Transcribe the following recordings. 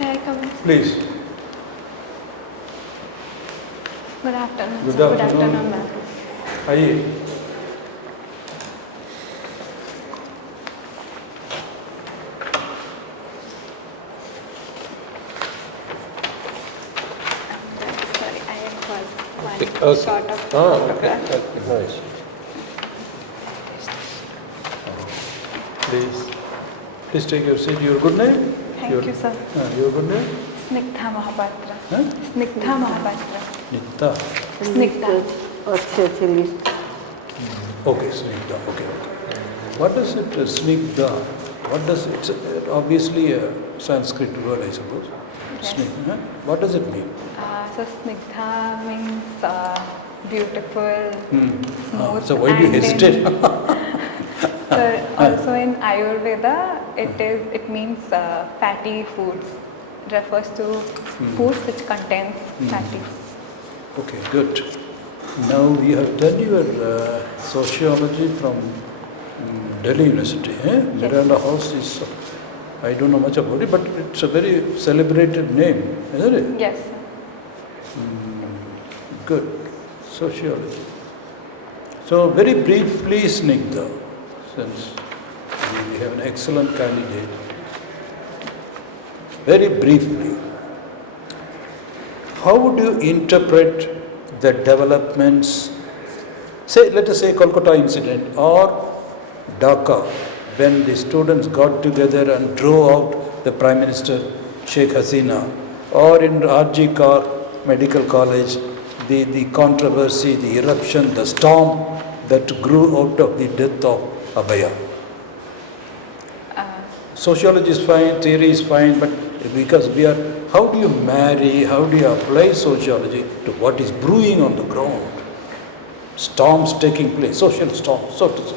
May I come in? Please. Good afternoon. Good sir. afternoon. ma'am. Aye. Sorry, I was one Okay. short of Okay. Okay. Nice. Please take your seat. Your good name? Thank you, sir. Your good name? SNIGDHA MOHAPATRA. Huh? SNIGDHA MOHAPATRA. Nitha. SNIGDHA. Or Socialist. Okay, Snigdha. Okay. What does it, Snigdha? What does it, it's obviously a Sanskrit word, I suppose. Yes. Snigdha. What does it mean? So SNIGDHA means beautiful, smooth. So why do you and in- hesitate? So also in Ayurveda, it means fatty foods. It refers to foods which contains fatty. Okay, good. Now you have done your sociology from Delhi University. Miranda House is, I don't know much about it, but it's a very celebrated name, isn't it? Yes. Good. Sociology. So very briefly, Snigdha, since we have an excellent candidate, very briefly, how would you interpret the developments, say, let us say Kolkata incident or Dhaka, when the students got together and drove out the Prime Minister Sheikh Hasina, or in RG Kar Medical College, the controversy, the eruption, the storm that grew out of the death of Abhaya. Sociology is fine, theory is fine, but because we are, how do you marry, how do you apply sociology to what is brewing on the ground? Storms taking place, social storms, so to say.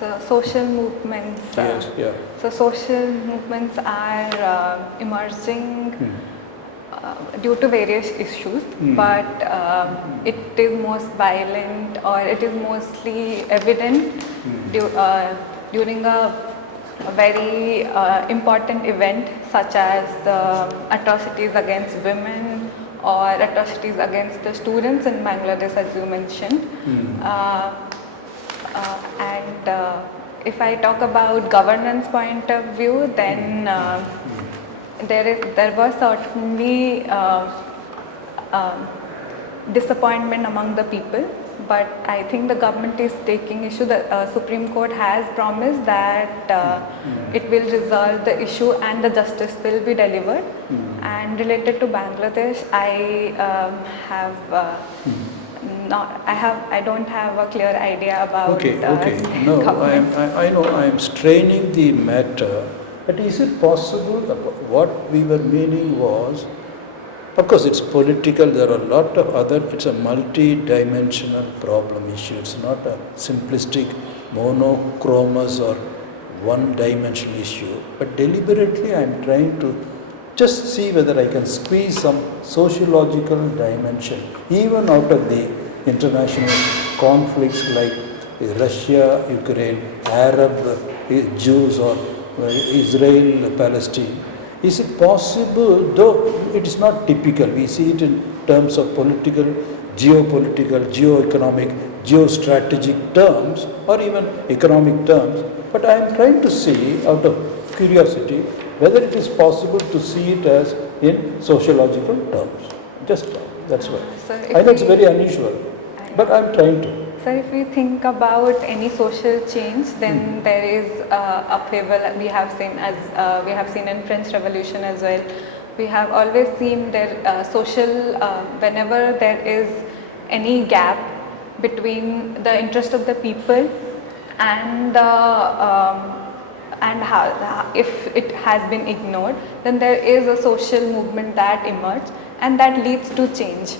So social movements. Yes, yeah. So social movements are emerging due to various issues, but it is most violent or it is mostly evident during a very important event such as the atrocities against women or atrocities against the students in Bangladesh, as you mentioned. And if I talk about governance point of view, then there was certainly disappointment among the people, but I think the government is taking issue. The Supreme Court has promised that it will resolve the issue and the justice will be delivered. And related to Bangladesh, I don't have a clear idea about. Okay. No, I know I am straining the matter, but is it possible? What we were meaning was, of course, it's political. There are a lot of other. It's a multi-dimensional problem issue. It's not a simplistic, monochromous or one-dimensional issue. But deliberately, I am trying to just see whether I can squeeze some sociological dimension, even out of the international conflicts like Russia, Ukraine, Arab, Jews, or Israel, Palestine. Is it possible, though it is not typical, we see it in terms of political, geopolitical, geoeconomic, geostrategic terms, or even economic terms, but I am trying to see, out of curiosity, whether it is possible to see it as in sociological terms. Just that's why. I know it's very unusual, but I am trying to. So if we think about any social change, then there is upheaval. We have seen in French Revolution as well. We have always seen there social whenever there is any gap between the interest of the people and how, if it has been ignored, then there is a social movement that emerges and that leads to change.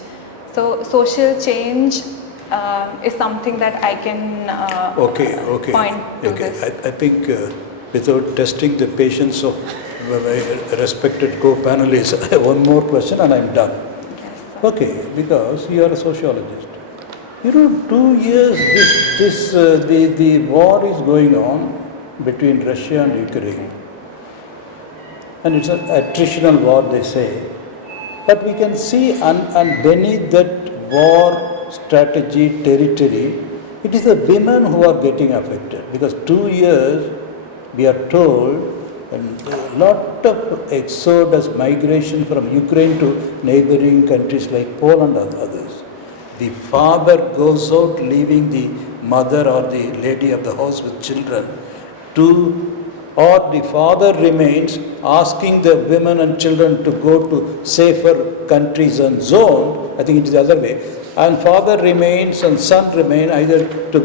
So social change is something that I can point to this. I think without testing the patience of my respected co-panelists, I have one more question and I'm done. Yes, Okay, because you are a sociologist. 2 years the war is going on between Russia and Ukraine. and it's an attritional war, they say. But we can see and beneath that war strategy territory, it is the women who are getting affected, because 2 years we are told and a lot of exodus, migration from Ukraine to neighboring countries like Poland and others. The father goes out leaving the mother or the lady of the house with children or the father remains asking the women and children to go to safer countries and zones. I think it is the other way. And father remains and son remain either to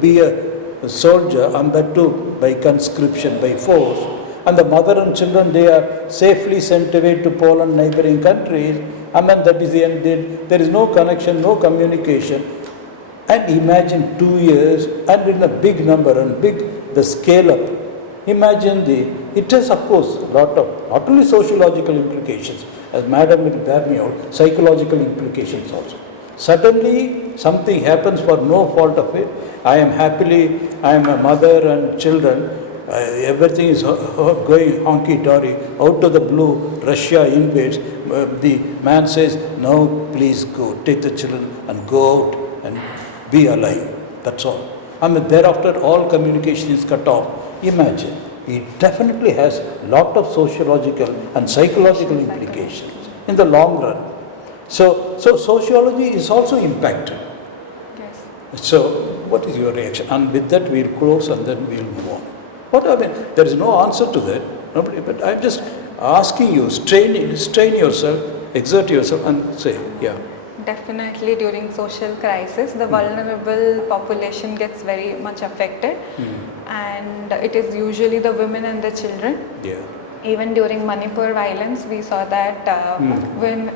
be a soldier and that too by conscription, by force. And the mother and children, they are safely sent away to Poland, neighboring countries. And then that is the end. There is no connection, no communication. And imagine 2 years and in a big number and the scale up. Imagine it has of course a lot of, not only sociological implications, as Madam will bear me out, psychological implications also. Suddenly something happens for no fault of it. I am a mother and children, everything is going honky-dory, out of the blue, Russia invades, the man says, no, please go, take the children and go out and be alive, that's all. Thereafter all communication is cut off. Imagine, it definitely has a lot of sociological and psychological implications in the long run. So sociology is also impacted. Yes. So what is your reaction? And with that we'll close and then we'll move on. There is no answer to that. Nobody, but I'm just asking you, strain yourself, exert yourself and say, yeah. Definitely during social crisis, the vulnerable population gets very much affected, and it is usually the women and the children. Yeah. Even during Manipur violence, we saw that women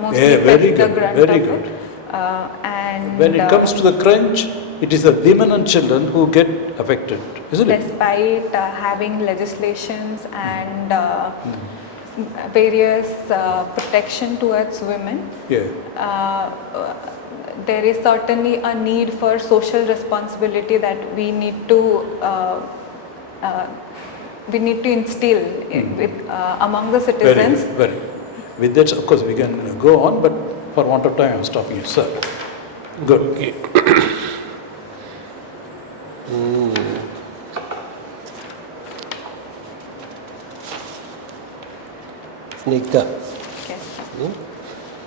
mostly face the grunt of it. And when it comes to the crunch, it is the women and children who get affected, isn't it? Despite having legislations and various protection towards women, there is certainly a need for social responsibility that we need to instill among the citizens. Very. With that, of course, we can go on, but for want of time, I am stopping you, sir. Good. Okay. SNIGDHA, Yes.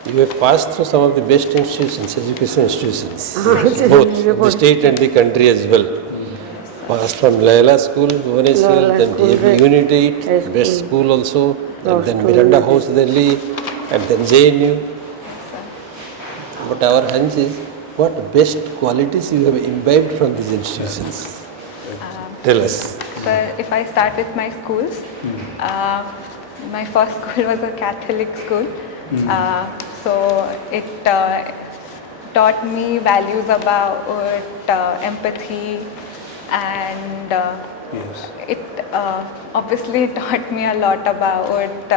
you have passed through some of the best institutions, education institutions, both the state and the country as well. Passed from Layla School, Bhubaneswar, then DAB Unity, best school also, and then Miranda House, Delhi, and then JNU. But our hunch is, what best qualities you have imbibed from these institutions? Tell us. So if I start with my schools, my first school was a Catholic school. So it taught me values about empathy, and it obviously taught me a lot about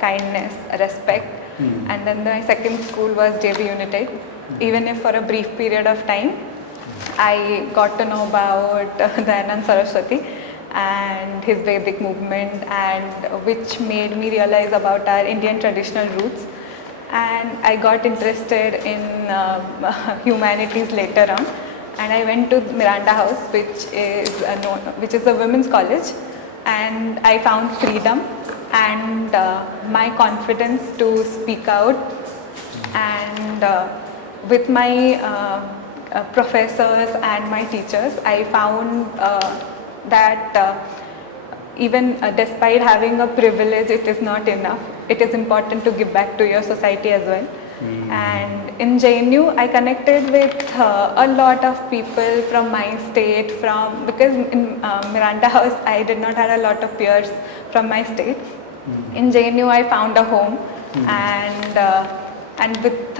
kindness, respect. And then my second school was JB United. Even if for a brief period of time, I got to know about Dayanand Saraswati and his Vedic movement, and which made me realize about our Indian traditional roots. And I got interested in humanities later on, and I went to Miranda House, which is a women's college, and I found freedom and my confidence to speak out. And with my professors and my teachers, I found that even despite having a privilege, it is not enough. It is important to give back to your society as well. And in JNU, I connected with a lot of people from my state, because in Miranda House, I did not have a lot of peers from my state. In JNU, I found a home, and with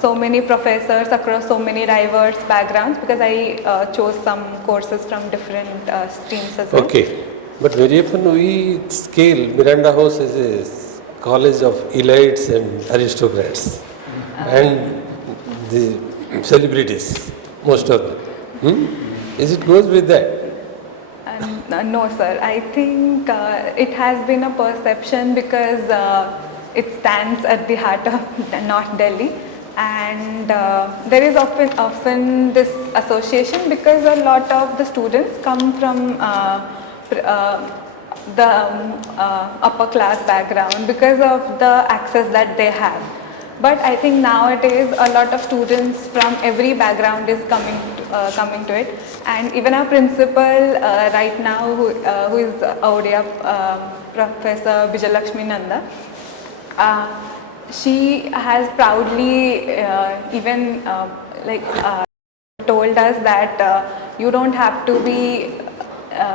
so many professors across so many diverse backgrounds, because I chose some courses from different streams as well. Okay, but very often we scale Miranda House as a college of elites and aristocrats and the celebrities, most of them. Is it goes with that? No, sir. I think it has been a perception because it stands at the heart of North Delhi, and there is often this association because a lot of the students come from the upper class background because of the access that they have. But I think nowadays a lot of students from every background is coming to it, and even our principal right now, who is ODIA Professor Vijayalakshmi Nanda, she has proudly told us that you don't have to be.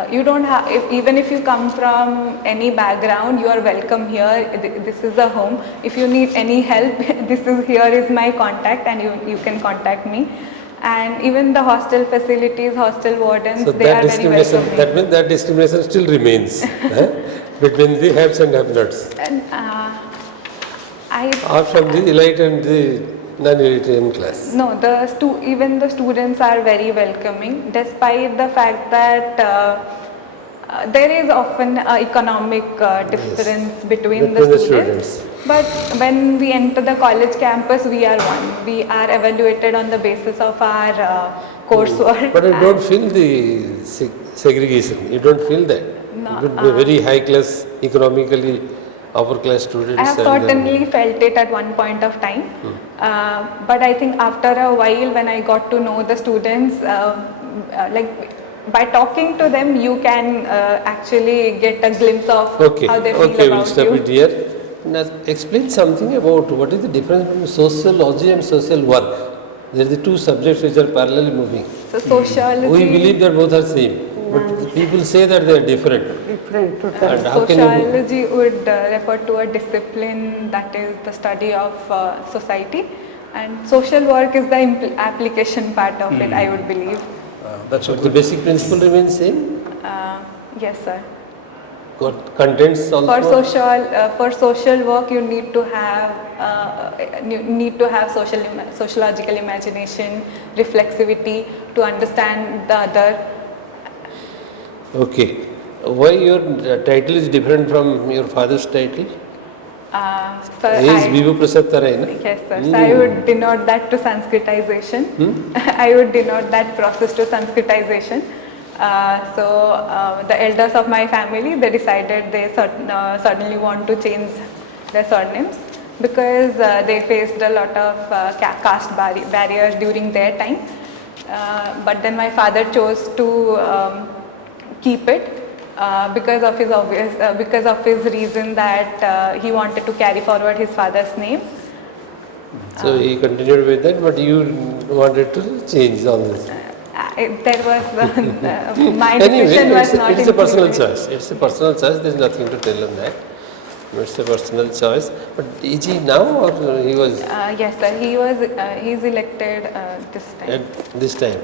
Even if you come from any background, you are welcome here. This is a home. If you need any help, here is my contact, and you can contact me. And even the hostel facilities, hostel wardens, So they that are very welcoming. that means that discrimination still remains between the haves and have-nots, And or from the elite and the non-elite class. No, even the students are very welcoming, despite the fact that there is often an economic difference between the students. But when we enter the college campus, we are one. We are evaluated on the basis of our coursework. But you don't feel the segregation. You don't feel that. No, You would be very high class, economically upper class students. I have certainly felt it at one point of time, but I think after a while, when I got to know the students, by talking to them, you can actually get a glimpse of how they feel about we'll stop you. it here. Now, explain something about what is the difference between sociology and social work. They are the two subjects which are parallelly moving. So sociology. We believe that both are same, but people say that they are different. Different totally. And how can you? Sociology would refer to a discipline that is the study of society, and social work is the application part of it, I would believe. That's But the basic principle remains same. Yes, sir. Got contents also. For social work, you need to have sociological imagination, reflexivity to understand the other. Okay. Why your title is different from your father's title? Sir, He is Vibhu Prasad Tarai, na? Yes, sir. So I would denote that to Sanskritization. I would denote that process to Sanskritization. The elders of my family, they decided they suddenly want to change their surnames because they faced a lot of caste barriers during their time. But then my father chose to keep it because of his reason that he wanted to carry forward his father's name. So he continued with that, but you wanted to change all this. There was my decision was not it's a personal included. choice. It's a personal choice. There is nothing to tell on that. It's a personal choice. But is he now or he was Yes, sir. He's elected this time. at this time?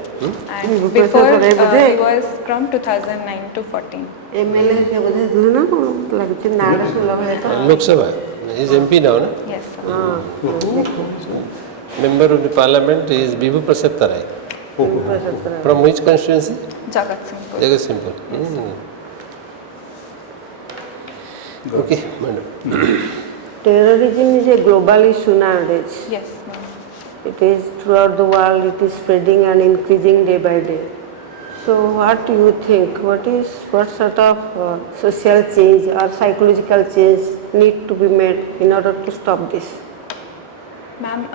And before he was from 2009 to 14. MLA के बोले थे ना वो लगते नारा सुलभ है तो Lok Sabha. He is MP now, no? Yes, sir. Member of the parliament is Vibhu Prasad Tarai. From which constituency? Jagat Singh. Jagatsinghpur. Okay, madam. terrorism is a global issue nowadays. Yes, ma'am. It is throughout the world. It is spreading and increasing day by day. So, what do you think? What sort of social change or psychological change need to be made in order to stop this? Ma'am,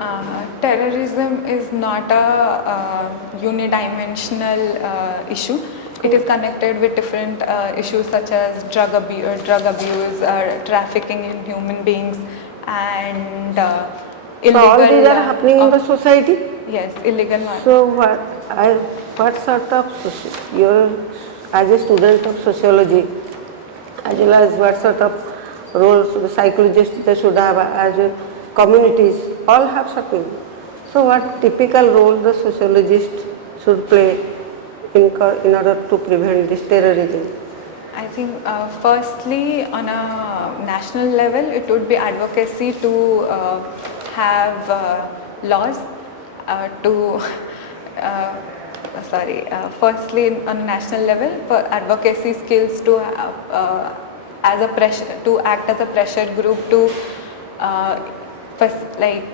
terrorism is not a unidimensional issue. It is connected with different issues such as drug abuse, trafficking in human beings, and illegal. So all these are happening in the society. Yes, illegal one. So what sort of as a student of sociology, as well as what sort of roles the psychologists they should have as a communities, all have something. So what typical role the sociologist should play in order to prevent this terrorism? I think firstly on a national level it would be advocacy to have laws to firstly on national level, for advocacy skills to as a pressure to act as a pressure group to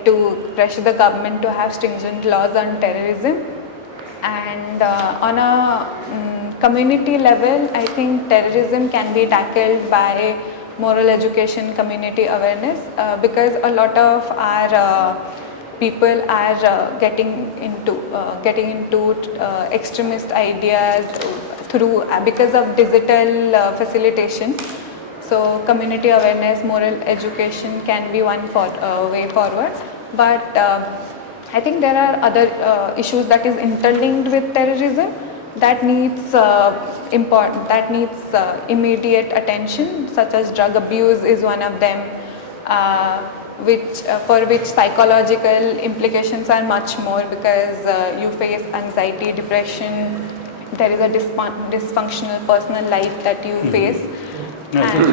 to pressure the government to have stringent laws on terrorism. And on a community level, I think terrorism can be tackled by moral education, community awareness, because a lot of our people are getting into extremist ideas through because of digital facilitation. So community awareness, moral education can be one way forward. But I think there are other issues that is interlinked with terrorism that needs immediate attention, such as drug abuse is one of them, for which psychological implications are much more, because you face anxiety, depression, there is a dysfunctional personal life that you face. Okay.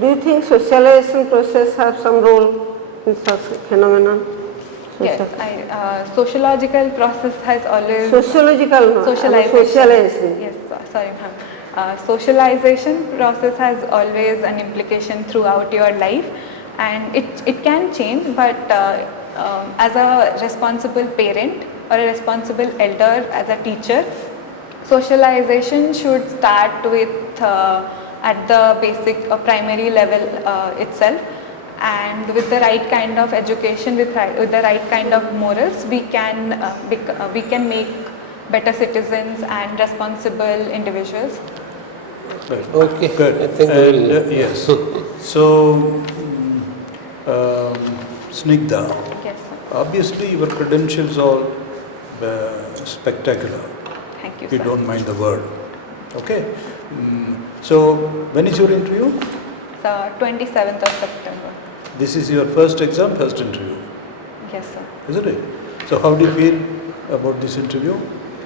Do you think socialization process have some role in such phenomenon? Yes, sociological process has always... Sociological, no. Socialization. Yes, sorry ma'am. Socialization process has always an implication throughout your life, and it can change, but as a responsible parent or a responsible elder, as a teacher, socialization should start with at the basic primary level itself. And with the right kind of education, with the right kind of morals, we can make better citizens and responsible individuals. Right. Okay, Good. I think Yes. So, SNIGDHA, Yes, sir. obviously your credentials are spectacular. Thank you, If you sir. don't mind the word. Okay. So, when is your interview? So 27th of September. This is your first exam, first interview, Yes, sir. isn't it? So, how do you feel about this interview?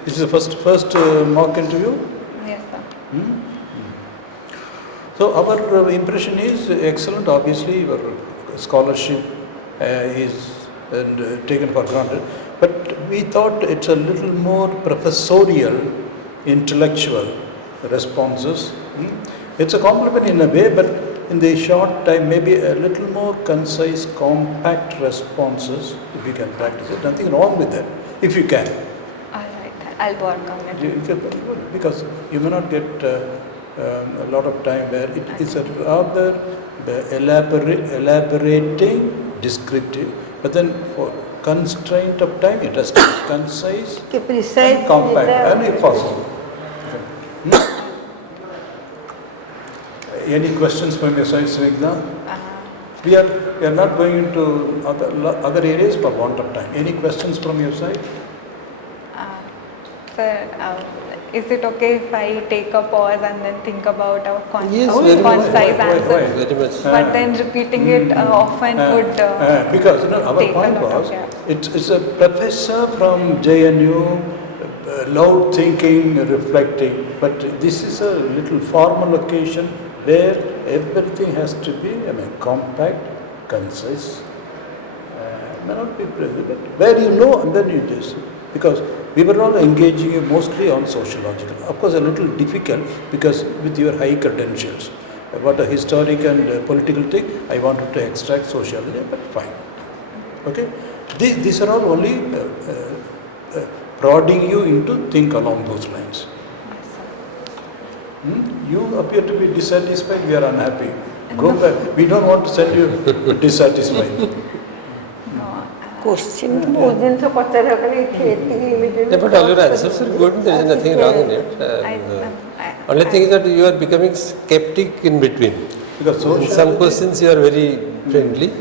This is the first mock interview. Yes, sir. So, our impression is excellent. Obviously, your scholarship is taken for granted, but we thought it's a little more professorial, intellectual responses. It's a compliment in a way, but in the short time, maybe a little more concise, compact responses, if you can practice it. Nothing wrong with that, if you can. All right, I'll work on it. Because you may not get a lot of time where it is a rather elaborating, descriptive, but then for constraint of time, it has to be concise, and compact, and if possible. Any questions from your side, SNIGDHA? We are not going into other areas for want of time. Any questions from your side? Sir, is it okay if I take a pause and then think about a Yes, very much. concise answer? Why? very much. But then repeating it often would Because our take a point lot of was, gap. it's a professor from JNU, loud thinking, reflecting, but this is a little formal occasion where everything has to be, compact, concise, may not be present, but where you know, and then you just, because we were all engaging you mostly on sociological. Of course, a little difficult because with your high credentials, what a historic and political thing, I wanted to extract sociology, but fine. Okay? These are all only prodding you into think along those lines. You appear to be dissatisfied, we are unhappy. Go back. We don't want to send you dissatisfied. Question बहुत दिन से पता रहा कि But all your answers are good, there is nothing wrong in it. Only thing is that you are becoming skeptic in between. Because In some questions you are very friendly,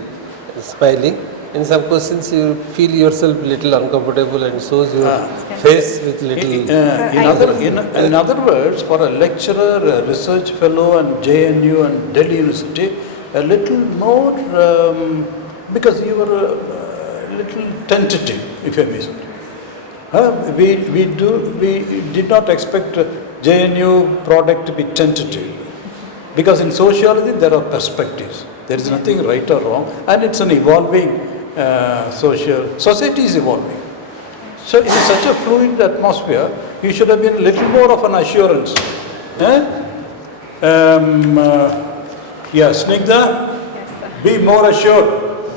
smiling. In some questions you feel yourself little uncomfortable and shows your face with little... in other words, for a lecturer, a research fellow and JNU and Delhi University, a little more, because you were a little tentative, if I may say. We did not expect JNU product to be tentative, because in sociology there are perspectives. There is nothing right or wrong, and it's an evolving society is evolving. So in such a fluid atmosphere, you should have been a little more of an assurance. Yeah, SNIGDHA, Yes, sir. be more assured.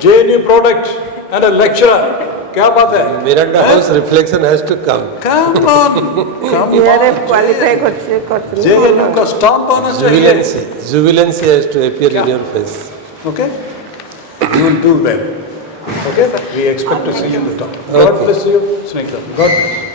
JNU product and a lecturer. क्या बात है? Miranda House reflection has to come. Come on, come CRF on. qualify করছে JNU का stamp आना चाहिए. Jubilancy has to appear in your face. Okay? You will do well. Okay? We expect to see you in the top. God bless you, SNIGDHA. God bless.